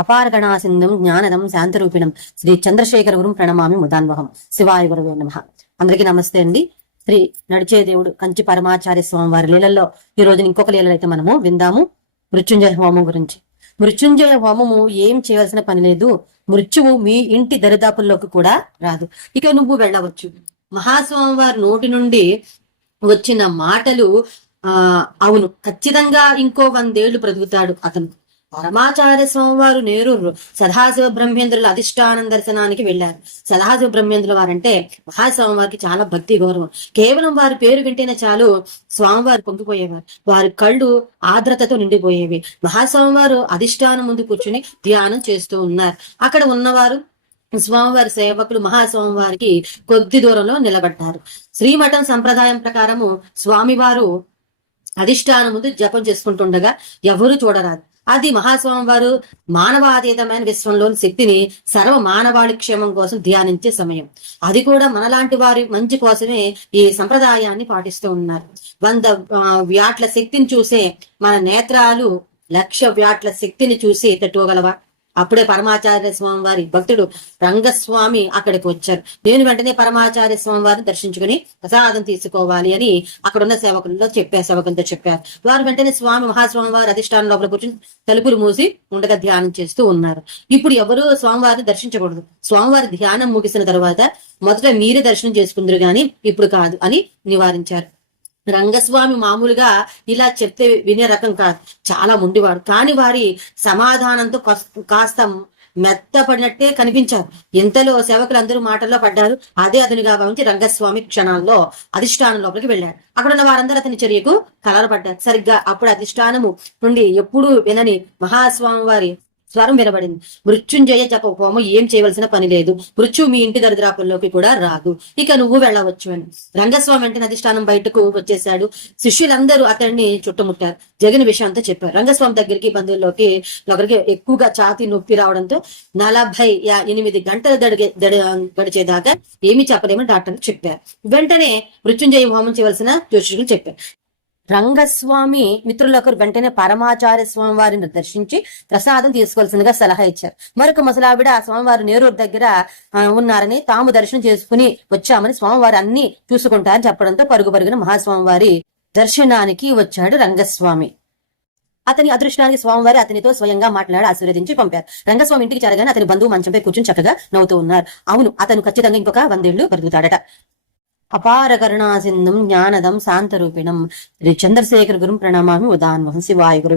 అపార గణాసింధం జ్ఞానదం శాంతరూపిణం. శ్రీ చంద్రశేఖర గురు ప్రణమామి ముదాన్వహం. శివాయ గురువే నమ. అందరికీ నమస్తే అండి. శ్రీ నడిచే దేవుడు కంచి పరమాచార్య స్వామి వారి లీలల్లో ఈ రోజు ఇంకొక లీలలు అయితే మనము విందాము. మృత్యుంజయ హోమం గురించి. మృత్యుంజయ హోమము ఏం చేయాల్సిన పని లేదు. మృత్యువు మీ ఇంటి దరిదాపుల్లోకి కూడా రాదు. ఇక నువ్వు వెళ్ళవచ్చు. మహాస్వామి వారి నోటి నుండి వచ్చిన మాటలు ఆ అవును. ఖచ్చితంగా ఇంకో వందేళ్ళు బ్రతుకుతాడు అతను. పరమాచార్య స్వామివారు నేరు సదాశివ బ్రహ్మేంద్రుల అధిష్టానం దర్శనానికి వెళ్ళారు. సదాశివ బ్రహ్మేంద్రుల వారంటే మహాస్వామి వారికి చాలా భక్తి గౌరవం. కేవలం వారి పేరు వింటేనే చాలు స్వామివారు పొంగిపోయేవారు. వారి కళ్ళు ఆర్ద్రతతో నిండిపోయేవి. మహాస్వామి వారు అధిష్టానం ముందు కూర్చుని ధ్యానం చేస్తూ ఉన్నారు. అక్కడ ఉన్నవారు స్వామివారి సేవకులు మహాస్వామివారికి కొద్ది దూరంలో నిలబడ్డారు. శ్రీమఠం సంప్రదాయం ప్రకారము స్వామివారు అధిష్టానం ముందు జపం చేసుకుంటుండగా ఎవరు చూడరాదు. అది మహాస్వామి వారు మానవాతీతమైన విశ్వంలోని శక్తిని సర్వ మానవాళి క్షేమం కోసం ధ్యానించే సమయం. అది కూడా మనలాంటి వారి మంచి కోసమే ఈ సంప్రదాయాన్ని పాటిస్తూ ఉన్నారు. వంద వ్యాట్ల శక్తిని చూసే మన నేత్రాలు లక్ష వ్యాట్ల శక్తిని చూసి తట్టుకోగలవా? అప్పుడే పరమాచార్య స్వామి వారి భక్తుడు రంగస్వామి అక్కడికి వచ్చారు. నేను వెంటనే పరమాచార్య స్వామి వారిని దర్శించుకుని ప్రసాదం తీసుకోవాలి అని అక్కడ ఉన్న సేవకుల్లో చెప్పారు సేవకులతో చెప్పారు వారు వెంటనే స్వామి మహాస్వామి వారి అధిష్టానం లోపల కూర్చొని తలుపులు మూసి ఉండగా ధ్యానం చేస్తూ ఉన్నారు. ఇప్పుడు ఎవరు స్వామివారిని దర్శించకూడదు. స్వామివారి ధ్యానం ముగిసిన తర్వాత మొదట మీరే దర్శనం చేసుకుందరు గాని ఇప్పుడు కాదు అని నివారించారు. రంగస్వామి మామూలుగా ఇలా చెప్తే వినే రకం కాదు. చాలా ముండివాడు కాని వారి సమాధానంతో కాస్త- కాస్త మెత్తపడినట్టే కనిపించారు. ఇంతలో సేవకులందరూ మాటల్లో పడ్డారు. అదే అతనిగా భావించి రంగస్వామి క్షణాల్లో అధిష్టానం లోపలికి వెళ్ళాడు. అక్కడ ఉన్న వారందరూ అతని చర్యకు కలరపడ్డారు సరిగ్గా అప్పుడు అధిష్టానము నుండి ఎప్పుడూ వినని మహాస్వామి వారి స్వరం వినబడింది. మృత్యుంజయ జప ఏం చేయవలసిన పని లేదు. మృత్యు మీ ఇంటి దరిద్రాపుల్లోకి కూడా రాదు. ఇక నువ్వు వెళ్ళవచ్చు అని. రంగస్వామి వెంటనే అధిష్టానం బయటకు వచ్చేశాడు. శిష్యులందరూ అతన్ని చుట్టుముట్టారు. జగన్ విషయంతో చెప్పారు. రంగస్వామి దగ్గరికి బంధువుల్లోకి ఒకరికి ఎక్కువగా ఛాతి నొప్పి రావడంతో నలభై ఎనిమిది గంటలు దడిగే దడి గడిచేదాకా ఏమీ చెప్పలేమని డాక్టర్లు చెప్పారు. వెంటనే మృత్యుంజయ హోమం చేయవలసిన జ్యోతిషులు చెప్పారు. రంగస్వామి మిత్రులకు వెంటనే పరమాచార్య స్వామి వారిని దర్శించి ప్రసాదం తీసుకోవాల్సిందిగా సలహా ఇచ్చారు. మరొక ముసలావిడ స్వామివారు స్వామివారి నేరూరు దగ్గర ఉన్నారని తాము దర్శనం చేసుకుని వచ్చామని స్వామివారు అన్ని చూసుకుంటారని చెప్పడంతో పరుగు పరుగున మహాస్వామివారి దర్శనానికి వచ్చాడు రంగస్వామి. అతని అదృష్టానికి స్వామివారి అతనితో స్వయంగా మాట్లాడి ఆశీర్వదించి పంపారు. రంగస్వామి ఇంటికి చేరగానే అతని బంధువు మంచంపై కూర్చుని చక్కగా నవ్వుతూ ఉన్నారు. అవును అతను ఖచ్చితంగా ఇంకొక వందేళ్ళు బ్రతుకుతాడట అపార కరుణా సింధుం జ్ఞానదం శాంతరూపిణం శ్రీ చంద్రశేఖర గురు ప్రణమామి ఉదాన్వహం శివాయ గురు